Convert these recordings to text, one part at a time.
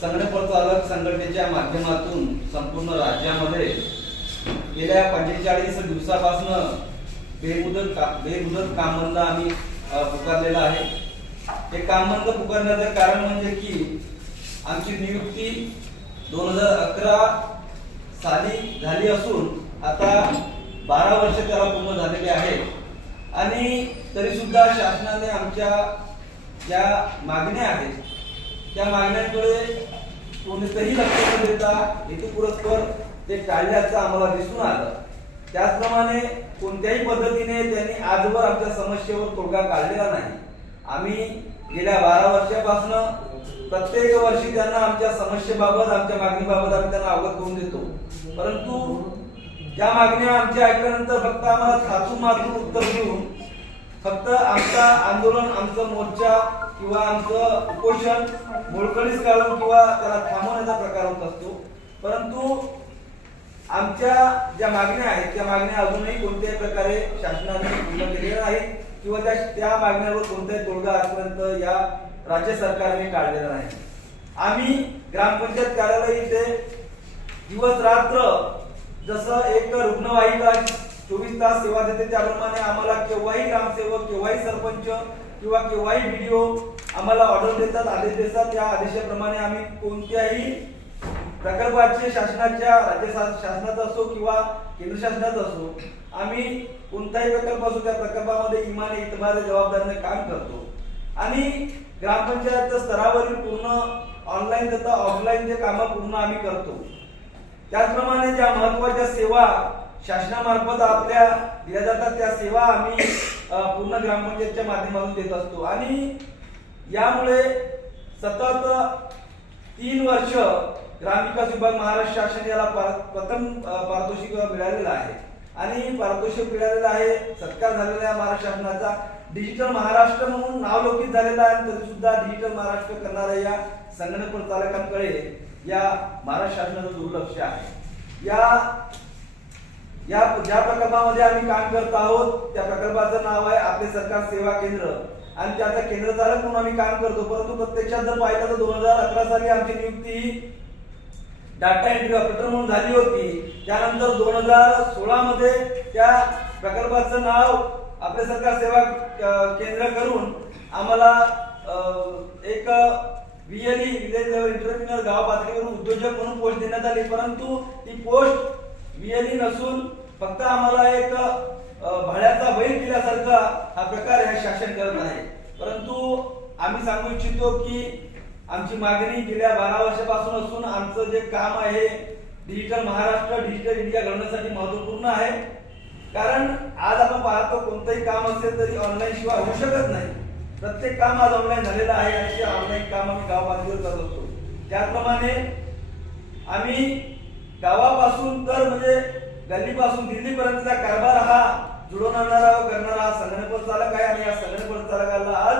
संगणक प्रचारक संघटनेच्या माध्यमातून संपूर्ण राज्यामध्ये गेल्या 45 दिवसापासून बेमुदत काम बंद आम्ही पुकारलेला आहे। हे काम बंद पुकारण्याचं कारण म्हणजे की आमची नियुक्ती 2011 साली झाली असून आता 12 वर्ष त्याला पूर्ण झालेले आहेत आणि तरी सुद्धा शासनाने आमच्या ज्या मागण्या आहेत त्या मागण्यांकडे कोणतेही लक्ष न देता हेतुपुरस्पर ते टाळल्याचं आम्हाला दिसून आलं। त्याचप्रमाणे कोणत्याही पद्धतीने त्यांनी आजवर आमच्या समस्येवर तोडगा काढलेला नाही। आम्ही गेल्या 12 वर्षापासून प्रत्येक वर्षी त्यांना आमच्या समस्येबाबत आमच्या मागणीबाबत आम्ही त्यांना अवगत करून देतो, परंतु ज्या मागण्या आमच्या ऐकल्यानंतर फक्त आम्हाला थातून मारून उत्तर देऊन फक्त आमचा आंदोलन आमचा मोर्चा किंवा आमचं उपोषण मोडकळीस काढून किंवा त्याला थांबवण्याचा प्रकार होत असतो, परंतु आमच्या ज्या मागण्या आहेत त्या मागण्या अजूनही कोणत्याही प्रकारे शासनाने पूर्ण केलेल्या नाहीत किंवा त्या मागण्यांवर कोणताही तोडगा आजपर्यंत या राज्य सरकारने काढलेला नाही। आम्ही ग्रामपंचायत कार्यालय इथे दिवस रात्र जसं एक रुग्णवाहिका 24 तास सेवा देते त्याप्रमाणे आम्हाला केव्हाही ग्रामसेवक केव्हाही सरपंच किंवा केव्हाही व्हिडिओ आम्हाला ऑर्डर देतात, आदेश देतात। त्या आदेशाप्रमाणे आम्ही कोणत्याही प्रकल्पाचे शासनाच्या राज्य शासनाचा असो किंवा केंद्र शासनाचा असो आम्ही कोणताही प्रकल्प असो त्या प्रकल्पामध्ये इमाने इतबारे जबाबदारीने काम करतो आणि ग्रामपंचायत स्तरावरील पूर्ण ऑनलाईन तथा ऑफलाईन जे काम पूर्ण आम्ही करतो। त्याचप्रमाणे ज्या महत्त्वाच्या सेवा शासनामार्फत आपल्या दिल्या जातात त्या सेवा आम्ही पूर्ण ग्रामपंचायतच्या माध्यमातून देत असतो आणि यामुळे सतत 3 वर्ष ग्रामविकास विभाग महाराष्ट्र शासन याला प्रथम पारितोषिक मिळालेलं आहे आणि पारितोषिक मिळालेलं आहे। सत्कार झालेला आहे महाराष्ट्र शासनाचा, डिजिटल महाराष्ट्र म्हणून नावलौकिक झालेला आहे। तरी सुद्धा डिजिटल महाराष्ट्र करणाऱ्या या संगणक प्रचारकांकडे या महाराष्ट्र शासनाचं दुर्लक्ष आहे। या ज्या प्रकल्पामध्ये आम्ही काम करत आहोत त्या प्रकल्पाचं नाव आहे आपले सरकार सेवा केंद्र आणि त्याचा केंद्र चालक म्हणून आम्ही काम करतो, परंतु प्रत्यक्षात जर पाहिलं तर 2011 साली आमची नियुक्ती डाटा एंट्री ऑपरेटर म्हणून झाली होती। त्यानंतर 2016 मध्ये त्या प्रकल्पाचं नाव आपले सरकार सेवा केंद्र करून आम्हाला एक व्हीएलई विलेज लेवल एंटरप्रेन्योर गाव पातळीवरून उद्योजक म्हणून पोस्ट देण्यात आली, परंतु ती पोस्ट व्हीएलई नसून फक्त आम्हाला एक भाड्याचा बैल दिल्यासारखा हा प्रकार हे शासन करत आहे। परंतु आम्ही सांगू इच्छितो की आमची मागणी गेल्या 12 वर्षापासून असून आमचं जे काम आहे डिजिटल महाराष्ट्र डिजिटल इंडिया घडवण्यासाठी महत्त्वपूर्ण आहे, कारण आज आपण पाहतो कोणतंही काम असेल तरी ऑनलाईन शिवाय होऊ शकत नाही। प्रत्येक काम आज ऑनलाईन झालेलं आहे आणि ते ऑनलाईन काम आम्ही गाव पातळीवर करत असतो। त्याचप्रमाणे आम्ही गावापासून तर म्हणजे गल्लीपासून दिल्लीपर्यंतचा कारभार हा जुळवून आणणारा व करणारा हा संगणक प्रचारक आहे आणि या संगणक प्रचारकाला आज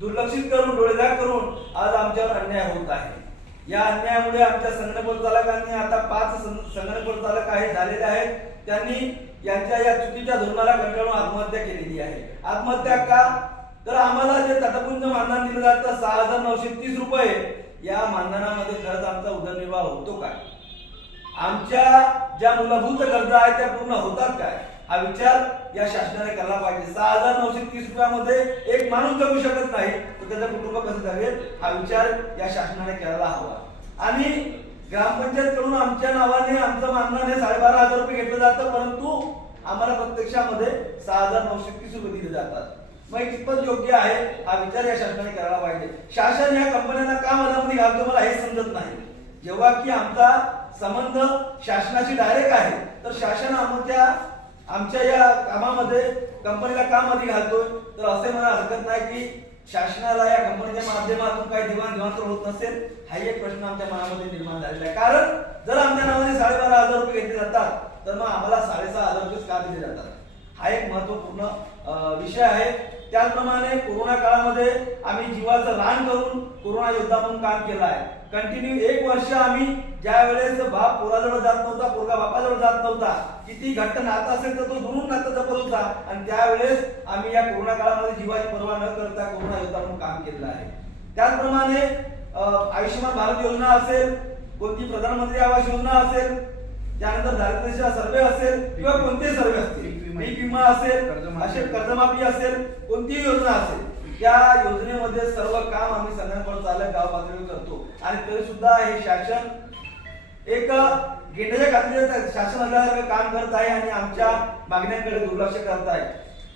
दुर्लक्षित करून डोळेझाक करून आज आमच्यावर अन्याय होत आहे। या अन्यायामुळे आमच्या संगणक प्रचारकांनी आता 5 संगणक प्रचारक आहे झालेले आहेत, त्यांनी यांच्या या चुकीच्या धोरणाला कंटाळून आत्महत्या केलेली आहे। आत्महत्या का? तर आम्हाला जे तटपुंज मानधन दिलं जातं 6,930 रुपये, या मानधनामध्ये खरंच आमचा उदरनिर्वाह होतो काय? आमच्या ज्या मूलभूत गरजा आहेत त्या पूर्ण होतात काय? हा विचार या शासनाने केला पाहिजे। 6,930 रुपयामध्ये एक माणूस जगू शकत नाही तर त्याचं कुटुंब कसं जगेल हा विचार या शासनाने करायला हवा। आणि ग्रामपंचायत कडून आमच्या नावाने आमचं मानधन हे 12,500 रुपये घेतलं जातं, परंतु आम्हाला प्रत्यक्षामध्ये 6,930 रुपये दिले जातात। मग कितपत योग्य आहे हा विचार या शासनाने करायला पाहिजे। शासन या कंपन्यांना का मधामध्ये घालतो मला हे समजत नाही। जेव्हा की आमचा संबंध शासनाशी डायरेक्ट आहे तर शासन आमच्या या कामामध्ये कंपनीला का मध्ये घालतोय? तर असे मला हरकत नाही की शासनाला या कंपनीच्या माध्यमातून काही देवाणघेवाण होत नसेल, हा एक प्रश्न आमच्या मनामध्ये निर्माण झालेला आहे। कारण जर आमच्या नावाने 12,500 रुपये घेतले जातात तर मग आम्हाला 6,500 रुपये का दिले जातात? हा एक महत्त्वपूर्ण विषय आहे। त्याचप्रमाणे कोरोना काळामध्ये आम्ही जीवाचं रान करून कोरोना योद्धा म्हणून काम केलं आहे। कंटिन्यू 1 वर्ष आम्ही ज्या वेळेस बाप पोराजवळ जात नव्हता, पोरगा बापाजवळ जात नव्हता, किती घट्ट नातं असेल तर तो दुरून नातं जपत होता आणि त्यावेळेस आम्ही या कोरोना काळामध्ये जीवाची पर्वा न करता कोरोना योद्धा म्हणून काम केलेलं आहे। त्याचप्रमाणे आयुष्यमान भारत योजना असेल, कोणती प्रधानमंत्री आवास योजना असेल, त्यानंतर दारिद्र्य सर्वे असेल किंवा कोणते सर्वे असतील, पीक विमा असेल, असे कर्जमाफी असेल, कोणतीही योजना असेल, त्या योजनेमध्ये सर्व काम आम्ही संघटनाकडून चालक गाव पातळीवर करतो. आणि तरी सुद्धा हे शासन एक गेंड्याच्या खात्रीचं शासन असल्यासारखं काम करत आहे आणि आमच्या मागण्यांकडे दुर्लक्ष करत आहे.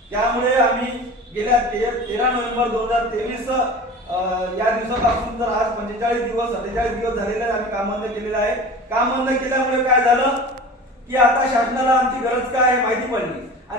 त्यामुळे आम्ही गेल्या 13 नोव्हेंबर 2023 या दिवसापासून तर आज 47 दिवस झालेले आम्ही काम बंद केलेलं आहे. काम बंद केल्यामुळे काय झालं की आता शासनाला आमची गरज काय आहे माहिती पडली.